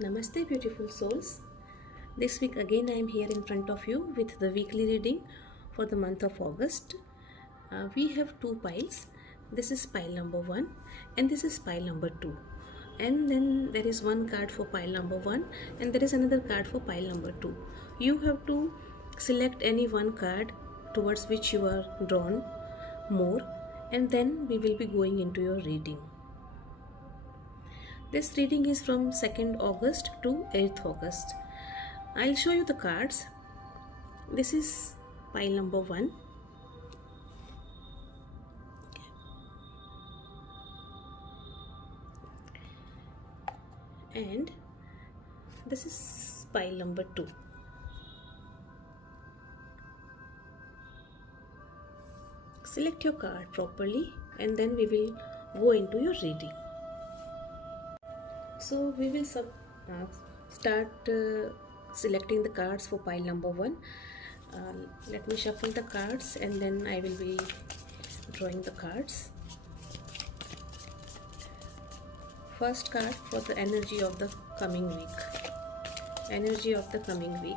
Namaste, beautiful souls. This week again I am here in front of you with the weekly reading for the month of August. We have two piles. This is pile number 1 and this is pile number 2. And then there is one card for pile number 1 and there is another card for pile number 2. You have to select any one card towards which you are drawn more, and then we will be going into your reading. This reading is from 2nd August to 8th August. I'll show you the cards. This is pile number 1. And this is pile number 2. Select your card properly and then we will go into your reading. So we will start selecting the cards for pile number 1. Let me shuffle the cards and then I will be drawing the cards. First card for the energy of the coming week. Energy of the coming week.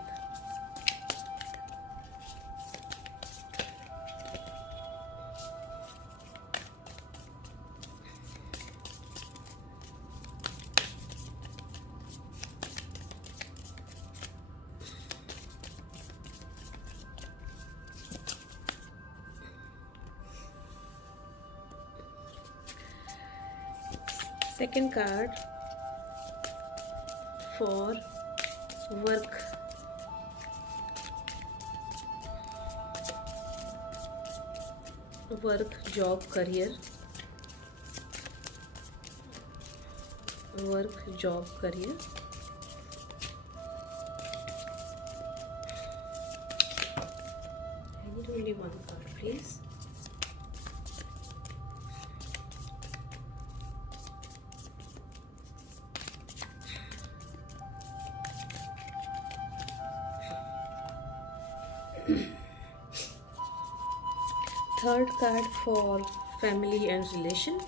Second card for work. Work, job, career. Work, job, career. I need only one card, please. Third card for family and relation.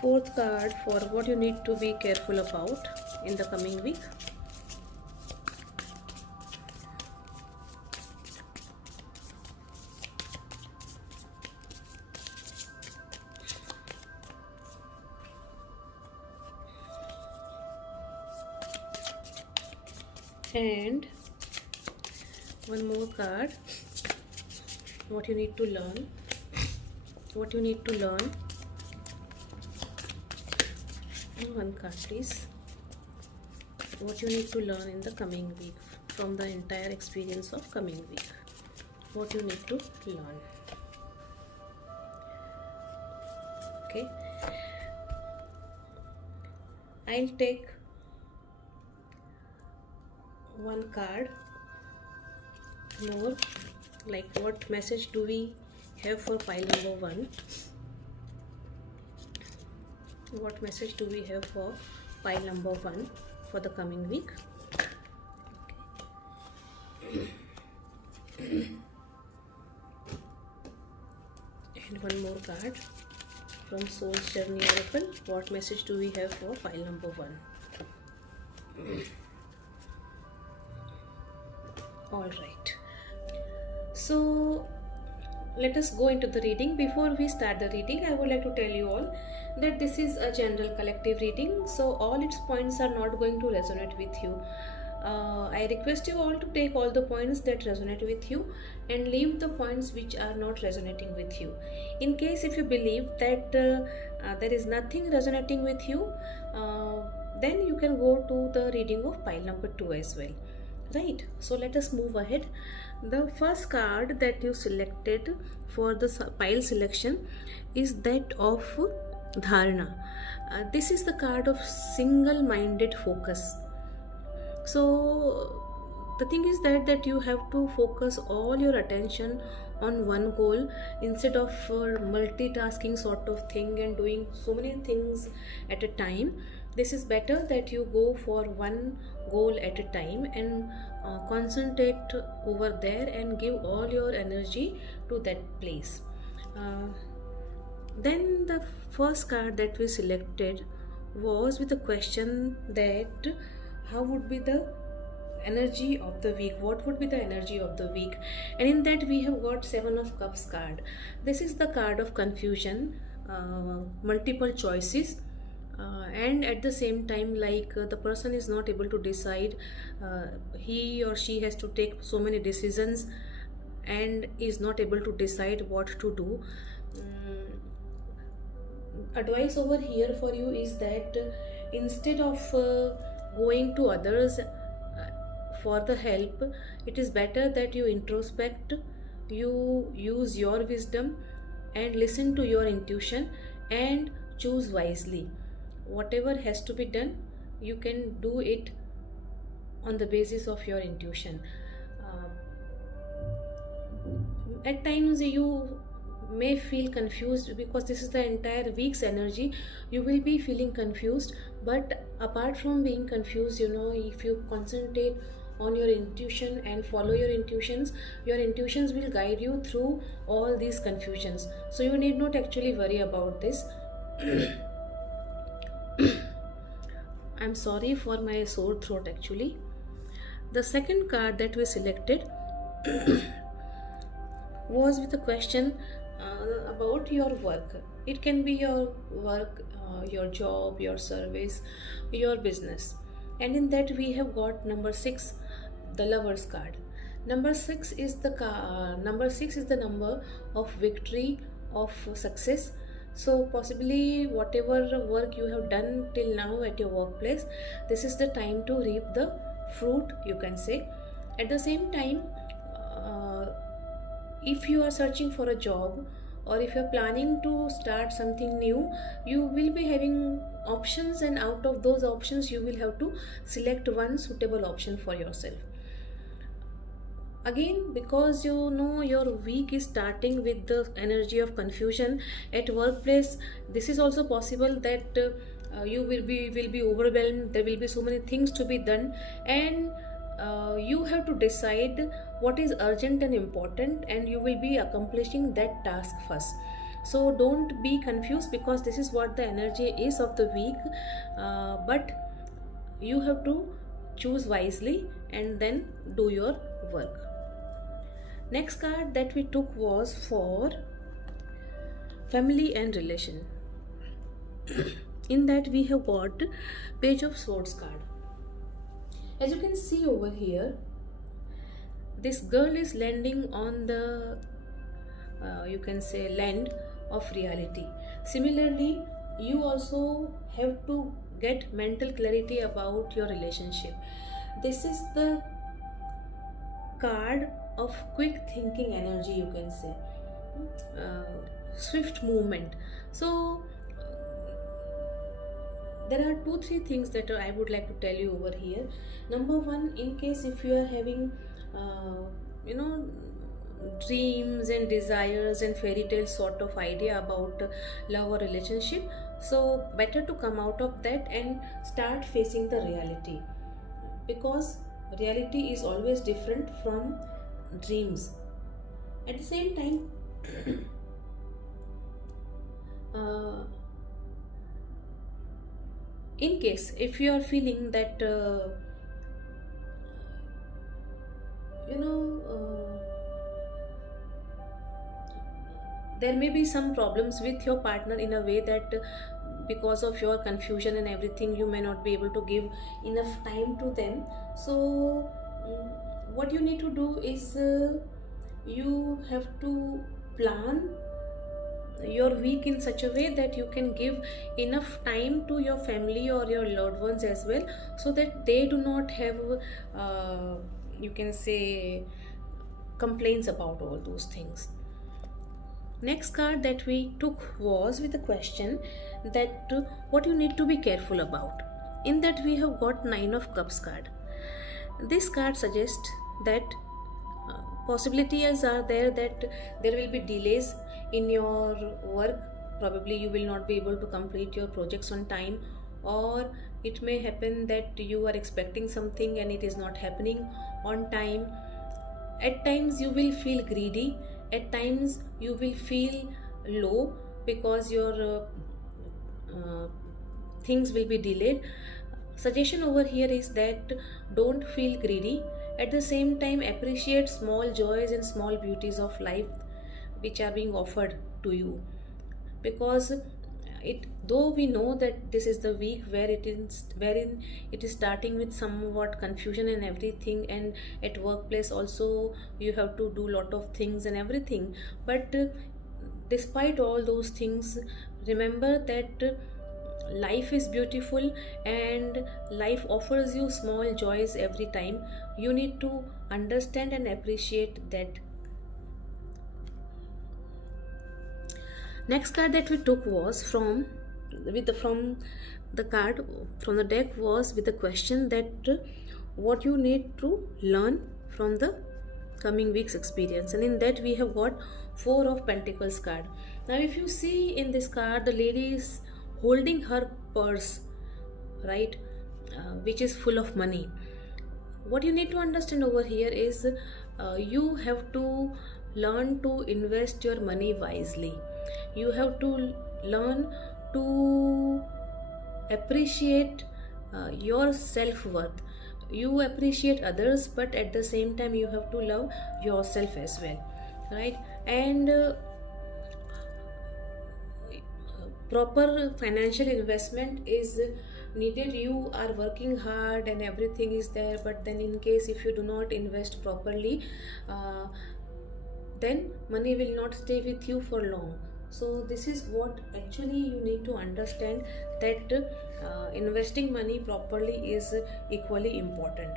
Fourth card for what you need to be careful about in the coming week. And one more card, what you need to learn. What you need to learn. And one card, please. What you need to learn in the coming week from the entire experience of coming week. What you need to learn. Okay. I'll take one card more, like what message do we have for pile number 1. What message do we have for pile number 1 for the coming week? Okay. And one more card from Soul's Journey Oracle. What message do we have for pile number 1? All right, so let us go into the reading. Before we start the reading, I would like to tell you all that this is a general collective reading, so all its points are not going to resonate with you. I request you all to take all the points that resonate with you and leave the points which are not resonating with you. In case if you believe that there is nothing resonating with you, then you can go to the reading of pile number 2 as well. Right, so let us move ahead. The first card that you selected for the pile selection is that of Dharana. This is the card of single-minded focus. So the thing is that you have to focus all your attention on one goal instead of multitasking sort of thing and doing so many things at a time. This is better that you go for one goal at a time and concentrate over there and give all your energy to that place. uh, then the first card that we selected was with a question that how would be the energy of the week, what would be the energy of the week. And in that we have got Seven of Cups card. This is the card of confusion, multiple choices, and at the same time, like the person is not able to decide. He or she has to take so many decisions and is not able to decide what to do. Advice over here for you is that instead of going to others for the help, it is better that you introspect, you use your wisdom and listen to your intuition and choose wisely. Whatever has to be done, you can do it on the basis of your intuition. At times you may feel confused because this is the entire week's energy. You will be feeling confused, but apart from being confused, if you concentrate on your intuition and follow your intuitions, your intuitions will guide you through all these confusions, so you need not actually worry about this. I'm sorry for my sore throat actually. The second card that we selected was with a question about your work. It can be your work, your job, your service, your business. And in that we have got number 6, the Lovers card. Number 6 is the number of victory, of success. So possibly whatever work you have done till now at your workplace, this is the time to reap the fruit, you can say. At the same time, if you are searching for a job or if you're planning to start something new, you will be having options, and out of those options you will have to select one suitable option for yourself. Again, because your week is starting with the energy of confusion at workplace, this is also possible that you will be overwhelmed. There will be so many things to be done, and you have to decide what is urgent and important, and you will be accomplishing that task first. So don't be confused, because this is what the energy is of the week, but you have to choose wisely and then do your work. Next card that we took was for family and relation. In that we have got Page of Swords card. As you can see over here, this girl is landing on the you can say land of reality. Similarly, you also have to get mental clarity about your relationship. This is the card of quick thinking energy, you can say, swift movement. So there are 2-3 things that I would like to tell you over here. Number one, in case if you are having dreams and desires and fairy tale sort of idea about love or relationship, so better to come out of that and start facing the reality, because reality is always different from dreams. At the same time, in case if you are feeling that there may be some problems with your partner in a way that because of your confusion and everything, you may not be able to give enough time to them. So what you need to do is you have to plan your week in such a way that you can give enough time to your family or your loved ones as well, so that they do not have you can say complaints about all those things. Next card that we took was with the question that what you need to be careful about. In that we have got 9 of Cups card. This card suggests that possibilities are there that there will be delays in your work. Probably you will not be able to complete your projects on time, or it may happen that you are expecting something and it is not happening on time. At times you will feel greedy, at times you will feel low because your things will be delayed. Suggestion over here is that don't feel greedy. At the same time, appreciate small joys and small beauties of life which are being offered to you. Because it, though we know that this is the week where it is, wherein it is starting with somewhat confusion and everything, and at workplace also you have to do lot of things and everything, but despite all those things, remember that life is beautiful and life offers you small joys every time. You need to understand and appreciate that. Next card that we took was from the card from the deck was with the question that what you need to learn from the coming week's experience, and in that we have got Four of Pentacles card. Now if you see in this card, the lady is holding her purse, right, which is full of money. What you need to understand over here is you have to learn to invest your money wisely. You have to learn to appreciate your self-worth. You appreciate others, but at the same time you have to love yourself as well, right? And proper financial investment is needed. You are working hard and everything is there, but then in case if you do not invest properly, then money will not stay with you for long. So this is what actually you need to understand, that investing money properly is equally important.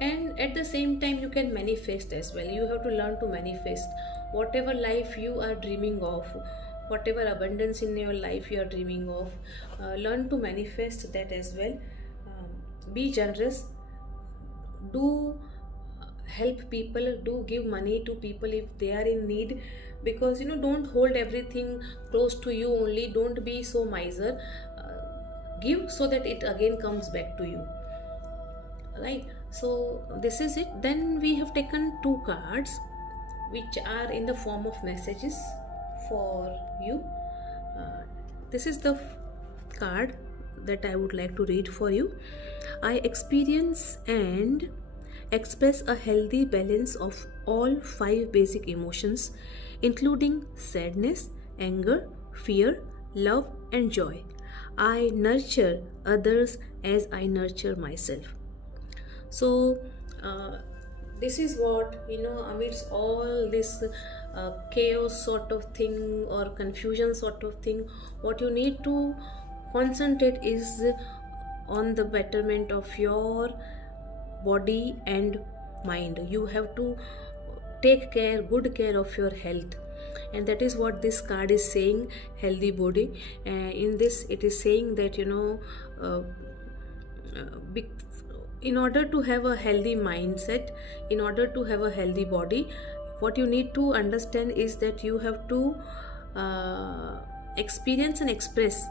And at the same time you can manifest as well. You have to learn to manifest whatever life you are dreaming of, whatever abundance in your life you are dreaming of. Learn to manifest that as well. Be generous, do help people, do give money to people if they are in need, because don't hold everything close to you only. Don't be so miser. Give so that it again comes back to you, right? So this is it. Then we have taken two cards which are in the form of messages for you. This is the card that I would like to read for you. I experience and express a healthy balance of all 5 basic emotions, including sadness, anger, fear, love, and joy. I nurture others as I nurture myself. So this is what, amidst all this chaos sort of thing or confusion sort of thing, what you need to concentrate is on the betterment of your body and mind. You have to take good care of your health, and that is what this card is saying, healthy body. In this it is saying that in order to have a healthy mindset, in order to have a healthy body, what you need to understand is that you have to experience and express.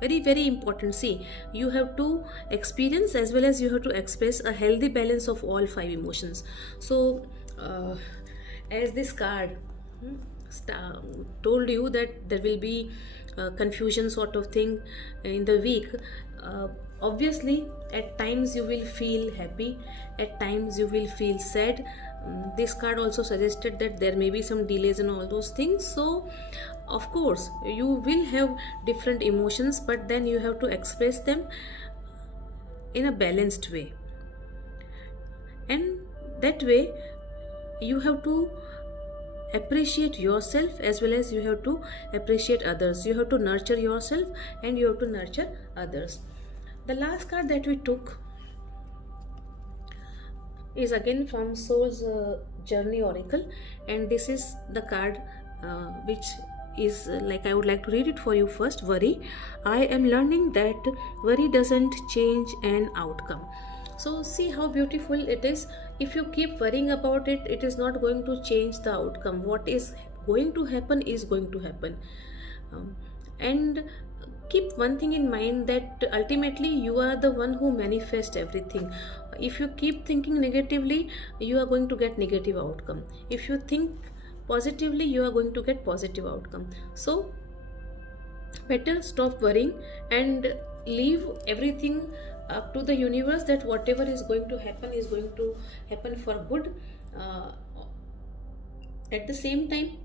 Very, very important. See, you have to experience as well as you have to express a healthy balance of all 5 emotions. So as this card told you that there will be confusion sort of thing in the week, obviously at times you will feel happy, at times you will feel sad. This card also suggested that there may be some delays and all those things. So of course you will have different emotions, but then you have to express them in a balanced way, and that way you have to appreciate yourself as well as you have to appreciate others. You have to nurture yourself and you have to nurture others. The last card that we took is again from Soul's Journey Oracle, and this is the card which is like, I would like to read it for you first. Worry. I am learning that worry doesn't change an outcome. So see how beautiful it is. If you keep worrying about it, it is not going to change the outcome. What is going to happen is going to happen. And keep one thing in mind, that ultimately you are the one who manifests everything. If you keep thinking negatively, you are going to get negative outcome. If you think positively, you are going to get positive outcome. So better stop worrying and leave everything up to the universe, that whatever is going to happen for good. uh, at the same time,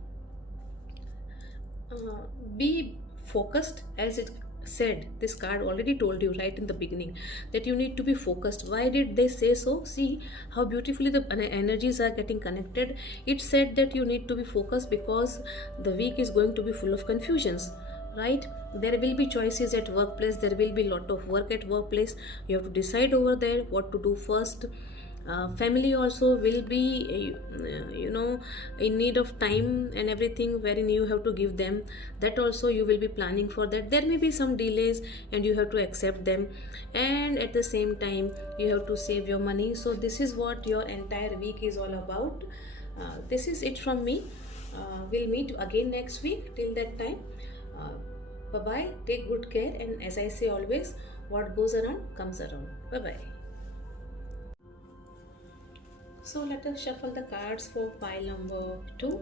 be focused, as it said, this card already told you right in the beginning that you need to be focused. Why did they say so? See how beautifully the energies are getting connected. It said that you need to be focused because the week is going to be full of confusions, right? There will be choices at workplace, there will be lot of work at workplace. You have to decide over there what to do first. Family also will be in need of time and everything, wherein you have to give them. That also you will be planning for that. There may be some delays and you have to accept them, and at the same time you have to save your money. So this is what your entire week is all about. This is it from me. We'll meet again next week. Till that time, bye bye, take good care, and as I say always, what goes around comes around. Bye bye. So let us shuffle the cards for pile number 2.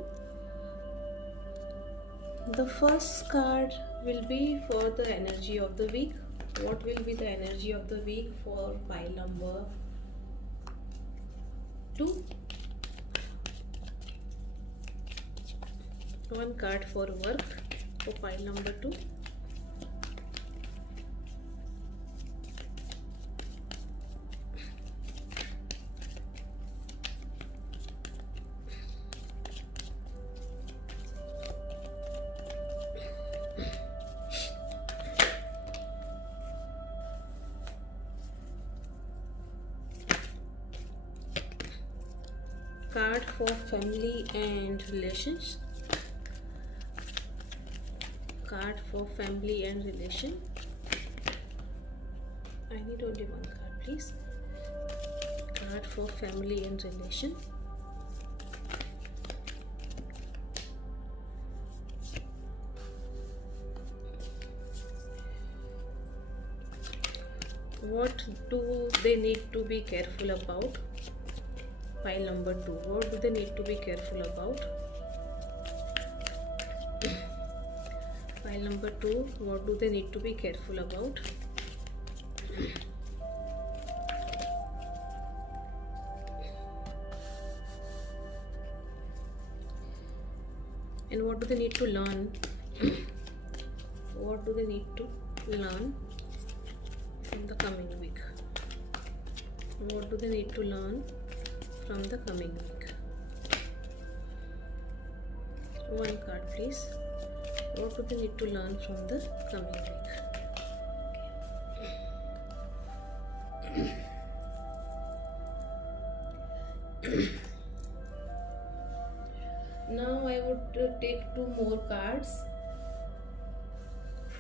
The first card will be for the energy of the week. What will be the energy of the week for pile number 2? One card for work for pile number 2. Card for family and relations. Card for family and relation. I need only one card, please. Card for family and relation. What do they need to be careful about? Pile number 2. What do they need to be careful about? Pile number 2. What do they need to be careful about? And what do they need to learn? What do they need to learn from the coming week? What do they need to learn from the coming week? One card, please. What do they need to learn from the coming week? Now I would take 2 more cards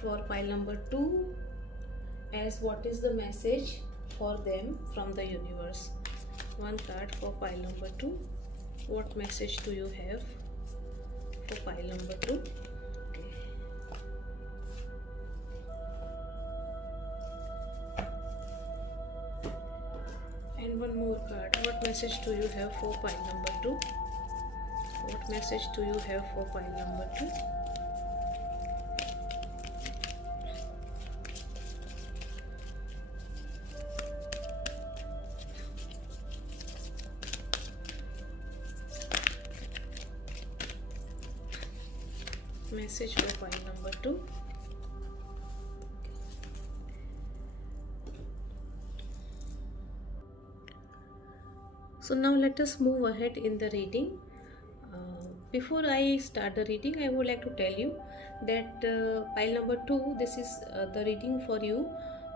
for pile number 2, as what is the message for them from the universe. One card for pile number 2. What message do you have for pile number 2? Okay. And one more card. What message do you have for pile number 2? What message do you have for pile number 2? Message for pile number 2. So now let us move ahead in the reading. Before I start the reading, I would like to tell you that pile number 2, this is the reading for you.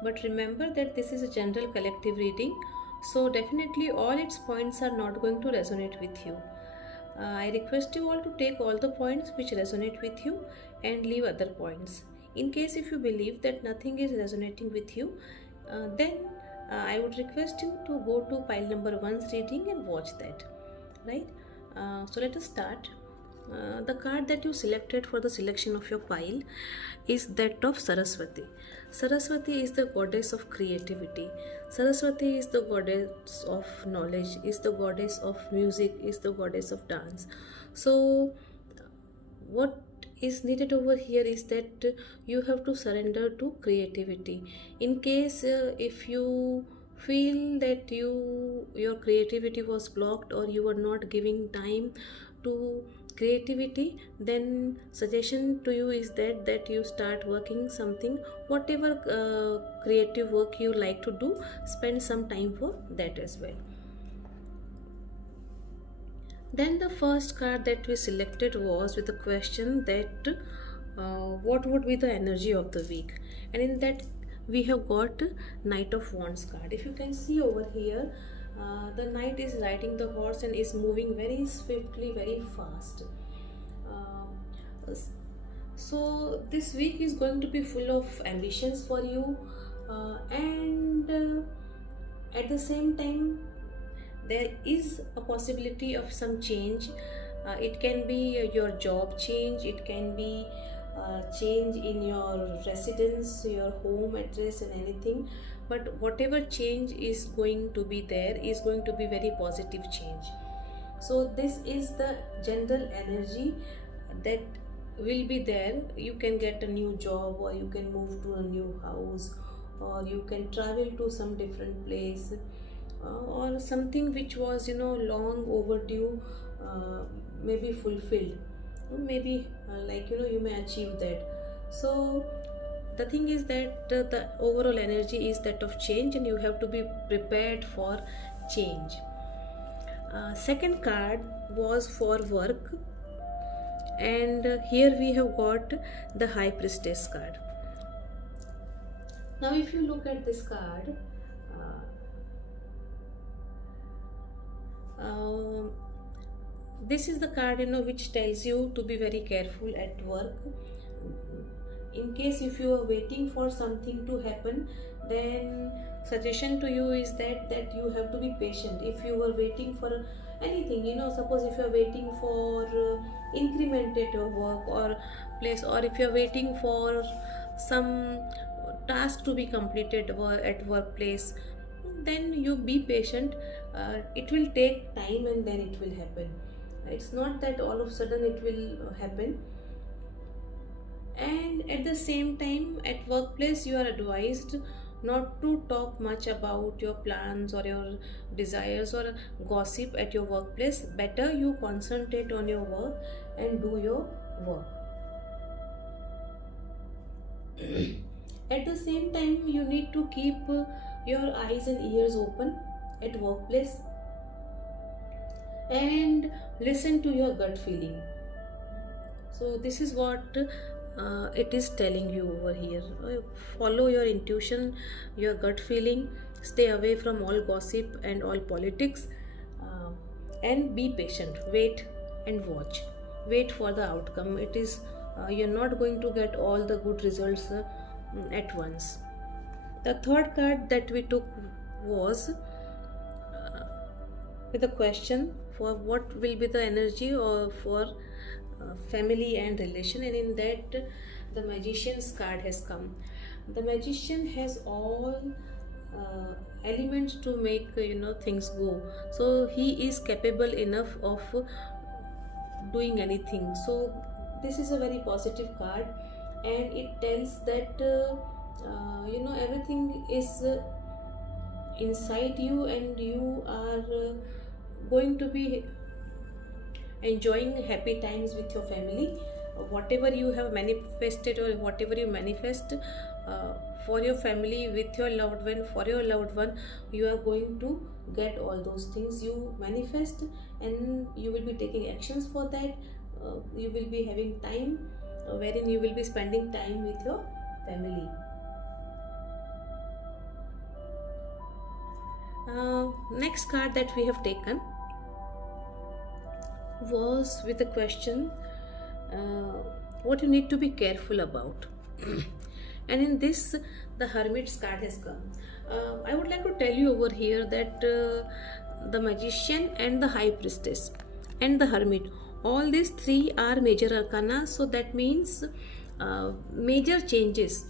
But remember that this is a general collective reading. So definitely all its points are not going to resonate with you. I request you all to take all the points which resonate with you and leave other points. In case if you believe that nothing is resonating with you, then I would request you to go to pile number 1's reading and watch that. Right? So let us start. The card that you selected for the selection of your pile is that of Saraswati. Saraswati is the goddess of creativity. Saraswati is the goddess of knowledge, is the goddess of music, is the goddess of dance. So, what is needed over here is that you have to surrender to creativity. In case if you feel that your creativity was blocked, or you were not giving time to creativity, then suggestion to you is that you start working something, whatever creative work you like to do, spend some time for that as well. Then the first card that we selected was with the question that what would be the energy of the week, and in that we have got Knight of Wands card. If you can see over here, the knight is riding the horse and is moving very swiftly, very fast. So this week is going to be full of ambitions for you, and at the same time there is a possibility of some change. It can be your job change, it can be change in your residence, your home address, and anything. But whatever change is going to be there is going to be very positive change. So this is the general energy that will be there. You can get a new job, or you can move to a new house, or you can travel to some different place, or something which was long overdue may be fulfilled. Maybe you may achieve that. So the thing is that the overall energy is that of change, and you have to be prepared for change. Second card was for work, and here we have got the High Priestess card. Now if you look at this card, this is the card which tells you to be very careful at work. In case if you are waiting for something to happen, then suggestion to you is that you have to be patient. If you are waiting for anything, suppose if you are waiting for increment at your work or place, or if you are waiting for some task to be completed at workplace, then you be patient. It will take time, and then it will happen. It's not that all of a sudden it will happen. And at the same time, at workplace you are advised not to talk much about your plans or your desires or gossip at your workplace. Better you concentrate on your work and do your work. At the same time, you need to keep your eyes and ears open at workplace, and listen to your gut feeling. So this is what it is telling you over here. Follow your intuition, your gut feeling. Stay away from all gossip and all politics, and be patient. Wait and watch. Wait for the outcome. It is you're not going to get all the good results at once. The third card that we took was with a question for what will be the energy or for family and relation, and in that the Magician's card has come. The Magician has all elements to make things go. So he is capable enough of doing anything. So this is a very positive card, and it tells that everything is inside you, and you are going to be enjoying happy times with your family. Whatever you have manifested, or whatever you manifest for your family, with your loved one, for your loved one, you are going to get all those things you manifest, and you will be taking actions for that. You will be having time wherein you will be spending time with your family. Next card that we have taken was with the question what you need to be careful about. And in this, the Hermit's card has come. I would like to tell you over here that the Magician and the High Priestess and the Hermit, All these three are major arcana, so that means major changes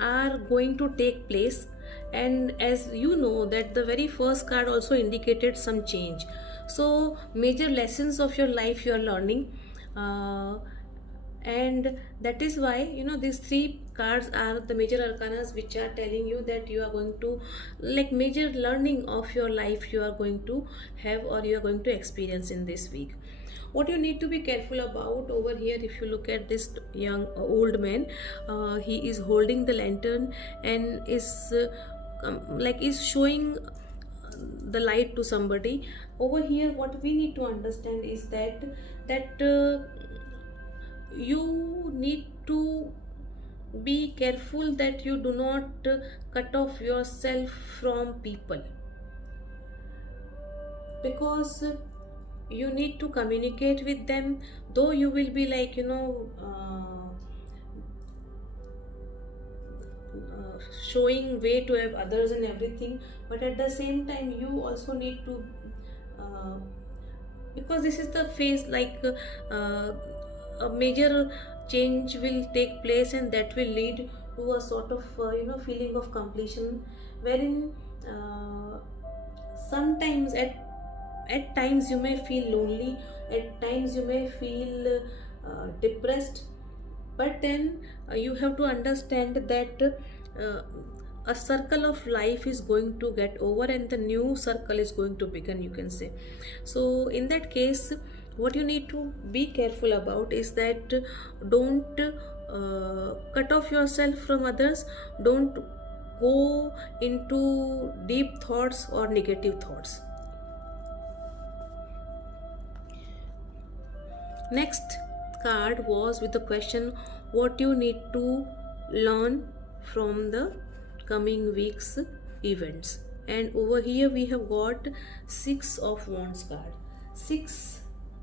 are going to take place. And as you know that the very first card also indicated some change, so major lessons of your life you are learning, uh, and that is why these three cards are the major arcanas which are telling you that you are going to, like, major learning of your life you are going to have or you are going to experience in this week. What you need to be careful about over here, if you look at this young old man, he is holding the lantern and is like is showing the light to somebody. Over here what we need to understand is that you need to be careful that you do not cut off yourself from people, because you need to communicate with them, though you will be like showing way to have others and everything, but at the same time you also need to uh, because this is the phase, like a major change will take place and that will lead to a sort of feeling of completion, wherein sometimes at times you may feel lonely, at times you may feel depressed, but then you have to understand that a circle of life is going to get over and the new circle is going to begin, you can say. So in that case, what you need to be careful about is that don't cut off yourself from others, don't go into deep thoughts or negative thoughts. Next card was with the question, what you need to learn from the coming week's events. And over here we have got 6 of Wands card.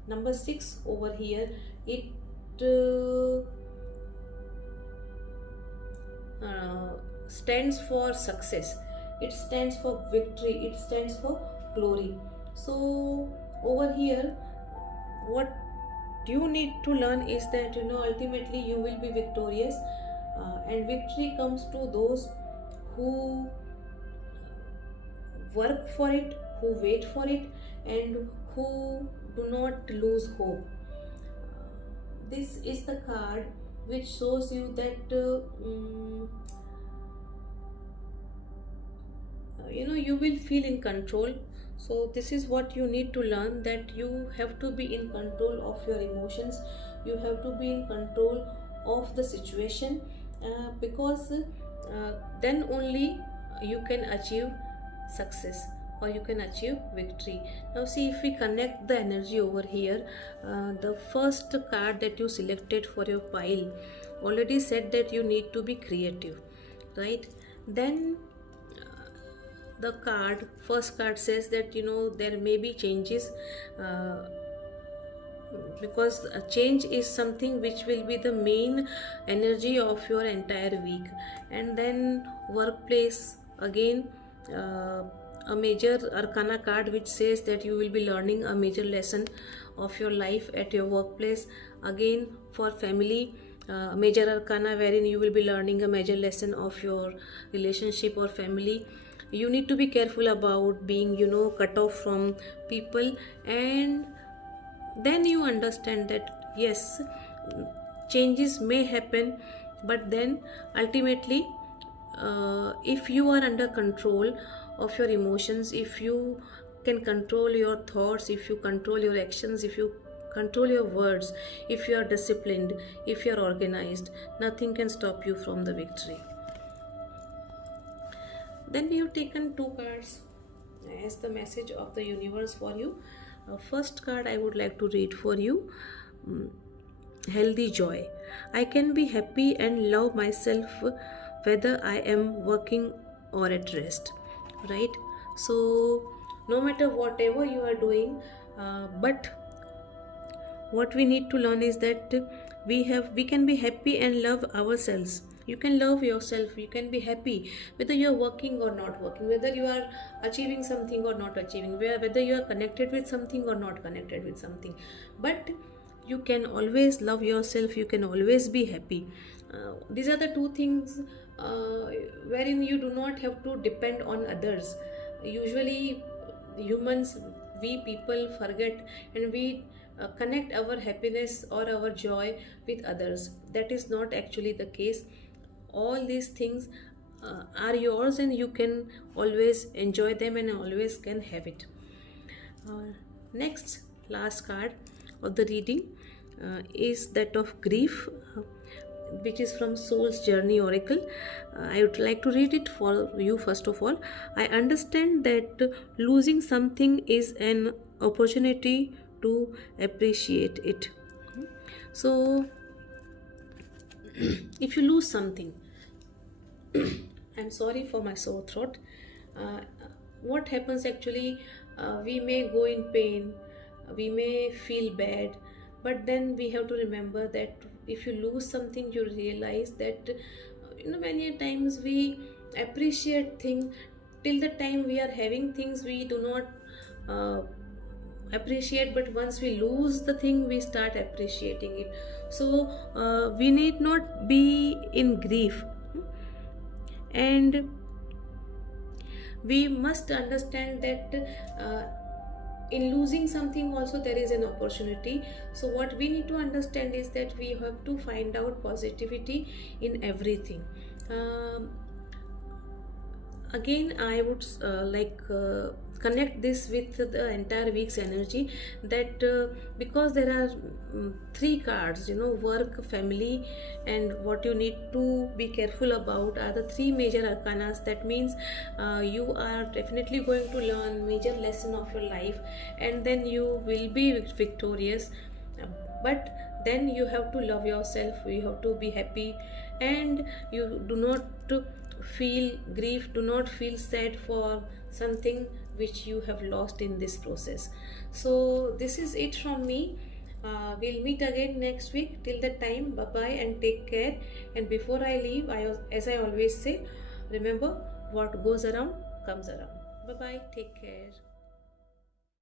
Number 6 over here, it stands for success, it stands for victory, it stands for glory. So over here what you need to learn is that ultimately you will be victorious, and victory comes to those who work for it, who wait for it, and who do not lose hope. This is the card which shows you that you will feel in control. So this is what you need to learn, that you have to be in control of your emotions, you have to be in control of the situation, because then only you can achieve success or you can achieve victory. Now see, if we connect the energy over here, the first card that you selected for your pile already said that you need to be creative, right? Then the first card says that there may be changes, because a change is something which will be the main energy of your entire week. And then workplace, again a major arcana card which says that you will be learning a major lesson of your life at your workplace. Again for family, major arcana wherein you will be learning a major lesson of your relationship or family. You need to be careful about being cut off from people, and then you understand that yes, changes may happen, but then ultimately if you are under control of your emotions, if you can control your thoughts, if you control your actions, if you control your words, if you are disciplined, if you are organized, nothing can stop you from the victory. Then we have taken 2 cards as the message of the universe for you. First card I would like to read for you. Healthy joy. I can be happy and love myself whether I am working or at rest, right? So no matter whatever you are doing, but what we need to learn is that we can be happy and love ourselves You can love yourself, you can be happy whether you are working or not working, whether you are achieving something or not achieving, whether you are connected with something or not connected with something. But you can always love yourself, you can always be happy. These are the two things wherein you do not have to depend on others. Usually humans, we people forget, and we connect our happiness or our joy with others. That is not actually the case. All these things are yours, and you can always enjoy them and always can have it. Next, last card of the reading is that of grief, which is from Soul's Journey Oracle. I would like to read it for you. First of all, I understand that losing something is an opportunity to appreciate it. So, if you lose something, I'm sorry for my sore throat. What happens actually, we may go in pain, we may feel bad, but then we have to remember that if you lose something, you realize that many times we appreciate things. Till the time we are having things, we do not appreciate, but once we lose the thing, we start appreciating it. So we need not be in grief, and we must understand that in losing something also there is an opportunity. So what we need to understand is that we have to find out positivity in everything. Again, I would connect this with the entire week's energy, that because there are three cards, work, family, and what you need to be careful about are the three major arcanas. That means you are definitely going to learn major lesson of your life, and then you will be victorious. But then you have to love yourself, you have to be happy, and you do not feel grief, do not feel sad for something which you have lost in this process. So this is it from me. We'll meet again next week. Till that time, bye bye and take care. And before I leave, as I always say, remember, what goes around comes around. Bye bye, take care.